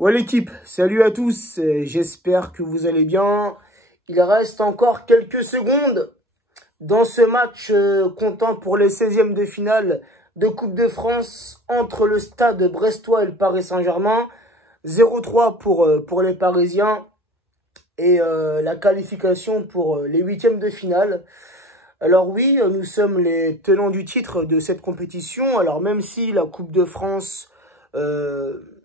Ouais l'équipe, salut à tous, j'espère que vous allez bien. Il reste encore quelques secondes dans ce match comptant pour les 16e de finale de Coupe de France entre le Stade Brestois et le Paris Saint-Germain. 0-3 pour les Parisiens et la qualification pour les 8e de finale. Alors oui, nous sommes les tenants du titre de cette compétition. Alors même si la Coupe de France,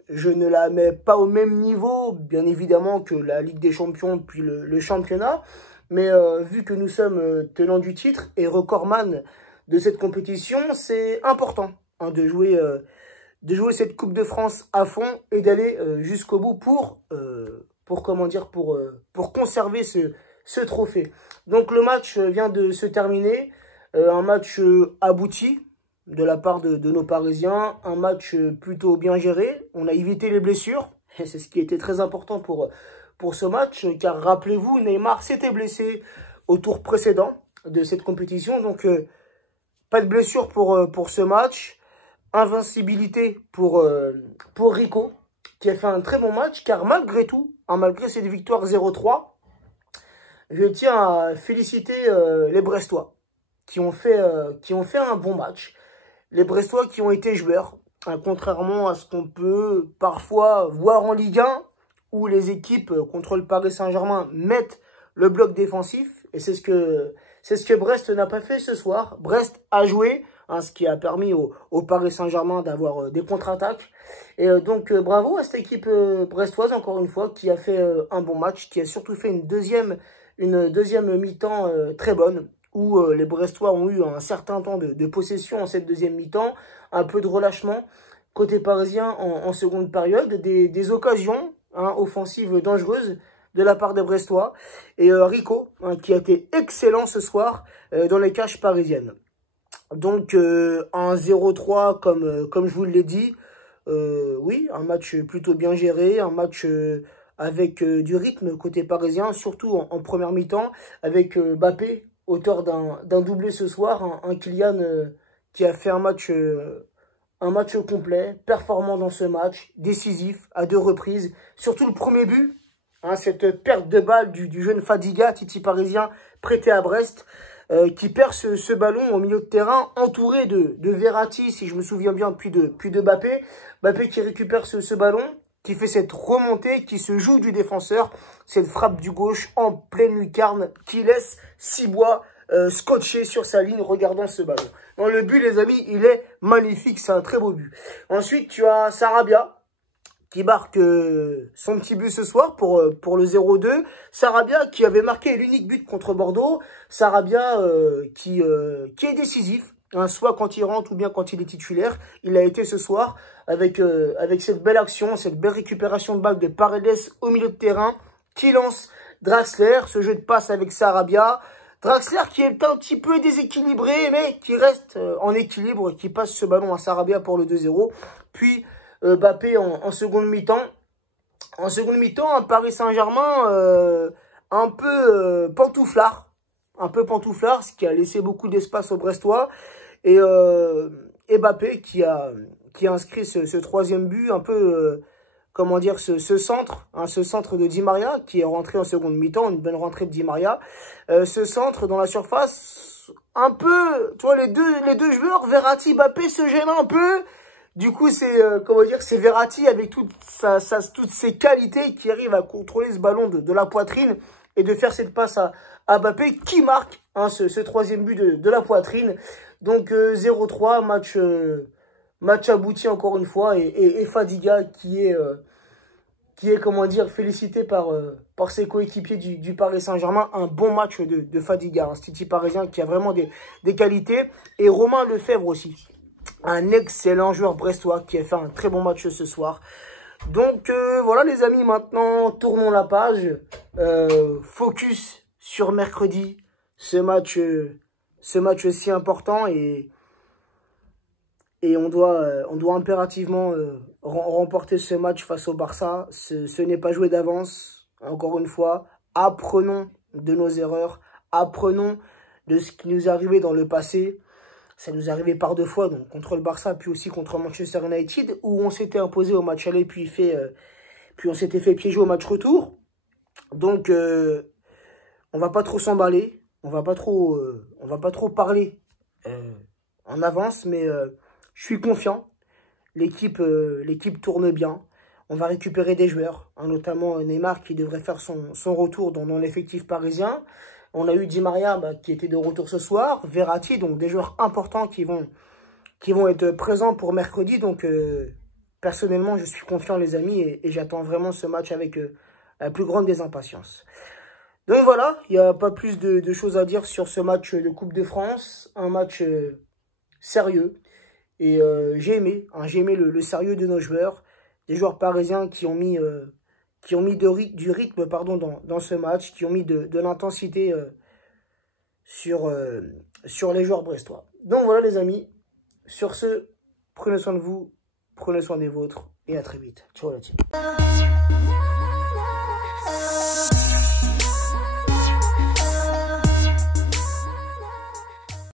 je ne la mets pas au même niveau, bien évidemment, que la Ligue des Champions puis le championnat. Mais vu que nous sommes tenants du titre et recordman de cette compétition, c'est important hein, de jouer cette Coupe de France à fond et d'aller jusqu'au bout pour conserver ce trophée. Donc le match vient de se terminer, un match abouti de la part de nos Parisiens, un match plutôt bien géré. On a évité les blessures, et c'est ce qui était très important pour ce match, car rappelez-vous, Neymar s'était blessé au tour précédent de cette compétition, donc pas de blessure pour ce match. Invincibilité pour Rico, qui a fait un très bon match, car malgré tout, hein, malgré cette victoire 0-3, je tiens à féliciter les Brestois qui ont fait un bon match. Les Brestois qui ont été joueurs, hein, contrairement à ce qu'on peut parfois voir en Ligue 1, où les équipes contre le Paris Saint-Germain mettent le bloc défensif. Et c'est ce que Brest n'a pas fait ce soir. Brest a joué, hein, ce qui a permis au Paris Saint-Germain d'avoir des contre-attaques. Et donc bravo à cette équipe brestoise, encore une fois, qui a fait un bon match, qui a surtout fait une deuxième mi-temps très bonne, où les Brestois ont eu un certain temps de possession en cette deuxième mi-temps, un peu de relâchement côté parisien en seconde période, des occasions hein, offensives dangereuses de la part des Brestois, et Rico, hein, qui a été excellent ce soir dans les cages parisiennes. Donc un 0-3 comme je vous l'ai dit, oui, un match plutôt bien géré, un match avec du rythme côté parisien, surtout en première mi-temps, avec Mbappé, auteur d'un doublé ce soir, un Kylian qui a fait un match complet, performant dans ce match, décisif à 2 reprises, surtout le premier but, hein, cette perte de balle du jeune Fadiga, Titi parisien, prêté à Brest, qui perd ce ballon au milieu de terrain, entouré de Verratti, si je me souviens bien, puis de Mbappé. Mbappé qui récupère ce ballon, qui fait cette remontée, qui se joue du défenseur, cette frappe du gauche en pleine lucarne, qui laisse Cibois scotché sur sa ligne, regardant ce ballon. Dans le but, les amis, il est magnifique, c'est un très beau but. Ensuite, tu as Sarabia, qui marque son petit but ce soir pour le 0-2. Sarabia qui avait marqué l'unique but contre Bordeaux. Sarabia qui est décisif, hein, soit quand il rentre ou bien quand il est titulaire. Il a été ce soir avec cette belle action, cette belle récupération de balle de Paredes au milieu de terrain, qui lance Draxler, ce jeu de passe avec Sarabia. Draxler qui est un petit peu déséquilibré, mais qui reste en équilibre, qui passe ce ballon à Sarabia pour le 2-0. Puis Mbappé en seconde mi-temps. En seconde mi-temps, un Paris Saint-Germain un peu pantouflard. Un peu pantouflard, ce qui a laissé beaucoup d'espace aux Brestois. Et Mbappé qui a inscrit ce troisième but, un peu, comment dire, ce centre, hein, ce centre de Di Maria, qui est rentré en seconde mi-temps, une bonne rentrée de Di Maria. Ce centre dans la surface, un peu, tu vois, les deux joueurs, Verratti, Mbappé, se gênent un peu. Du coup, c'est c'est Verratti avec toutes ses qualités qui arrive à contrôler ce ballon de la poitrine et de faire cette passe à Mbappé qui marque hein, ce troisième but de la poitrine. Donc 0-3, match abouti encore une fois et Fadiga qui est comment dire félicité par ses coéquipiers du Paris Saint-Germain. Un bon match de Fadiga, un Titi parisien qui a vraiment des qualités, et Romain Lefebvre aussi. Un excellent joueur brestois qui a fait un très bon match ce soir. Donc voilà les amis, maintenant tournons la page. Focus sur mercredi. Ce match si important et on doit impérativement remporter ce match face au Barça. Ce n'est pas joué d'avance. Encore une fois, apprenons de nos erreurs. Apprenons de ce qui nous est arrivé dans le passé. Ça nous est arrivé par 2 fois, donc contre le Barça, puis aussi contre Manchester United, où on s'était imposé au match aller, puis Puis on s'était fait piéger au match retour. Donc, on va pas trop s'emballer. On va pas trop parler en avance. Mais je suis confiant. L'équipe tourne bien. On va récupérer des joueurs, hein, notamment Neymar qui devrait faire son retour dans l'effectif parisien. On a eu Di Maria qui était de retour ce soir. Verratti, donc des joueurs importants qui vont être présents pour mercredi. Donc, personnellement, je suis confiant, les amis, et j'attends vraiment ce match avec la plus grande des impatiences. Donc voilà, il n'y a pas plus de choses à dire sur ce match de Coupe de France. Un match sérieux. Et j'ai aimé le sérieux de nos joueurs. Des joueurs parisiens qui ont mis, du rythme dans ce match, qui ont mis de l'intensité sur les joueurs brestois. Donc voilà les amis, sur ce, prenez soin de vous, prenez soin des vôtres et à très vite. Ciao la team.